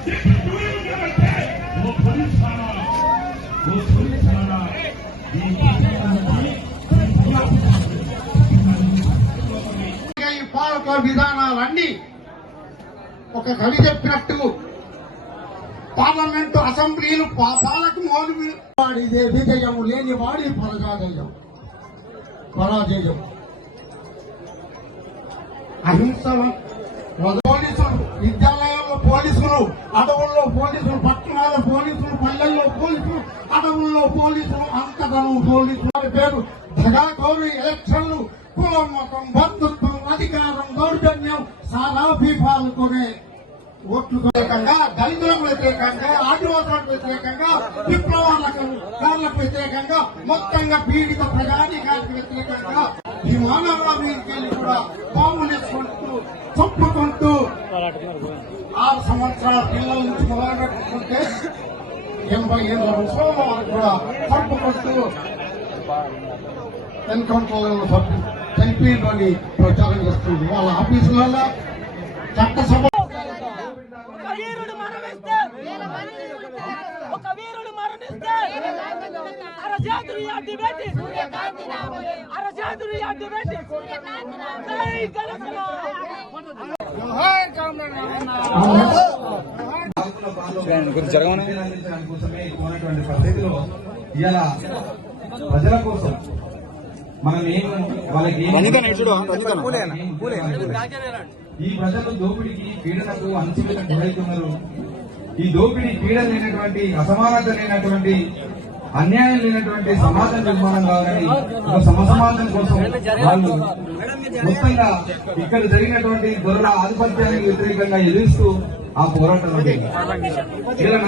ఈ పాలక విధానాలన్నీ ఒక కవి చెప్పినట్టు పార్లమెంటు అసెంబ్లీలు పాలక మౌలిక వాడిదే విజయము లేని వాడి పరాజయం అహింస పోలీసులు విద్యాలయాల్లో పోలీసులు, అడవుల్లో పోలీసులు, పట్టణాల పోలీసులు, పల్లెల్లో పోలీసులు, అడవుల్లో పోలీసులు, అంతగనం పోలీసులు. వారి పేరు దగాకోరు, ఎలక్షన్లు, కులం, మతం, బంధుత్వం, అధికారం, దౌర్జన్యం, సారా పాల్గొనే ఓట్లు వ్యతిరేకంగా, దళితులకు వ్యతిరేకంగా, ఆదివాసులకు వ్యతిరేకంగా, విప్లవాలకు వ్యతిరేకంగా, మొత్తంగా పీడిత ప్రజాధికారికి వ్యతిరేకంగా ఈ మానవ మీదకెళ్ళి కూడా బాంబులేసుకుంటూ చొప్పుకుంటూ 6 సంవత్సరాల పిల్లల నుంచి మొదలుపెట్టుకుంటే 80 ఏళ్ల ముసలి వారు కూడా చంపుకుంటూ ఎన్కౌంటర్లలో చనిపోయిందని ప్రచారం చేస్తుంది. వాళ్ళ ఆఫీసులలో చట్టసభ పరిస్థితిలో ఇలా ప్రజల కోసం మనం వాళ్ళకి ఈ ప్రజలు దోపిడీకి పీడనకు అణచివేతకు గురవుతున్నారు. ఈ దోపిడీ పీడన లేనటువంటి, అసమానత లేనటువంటి, అన్యాయం లేనటువంటి సమాజం నిర్మాణం కావాలని ఒక సమసమాజం కోసం వాళ్ళు మొత్తంగా ఇక్కడ జరిగినటువంటి దొరల ఆధిపత్యానికి వ్యతిరేకంగా ఎదురుస్తూ ఆ పోరాటం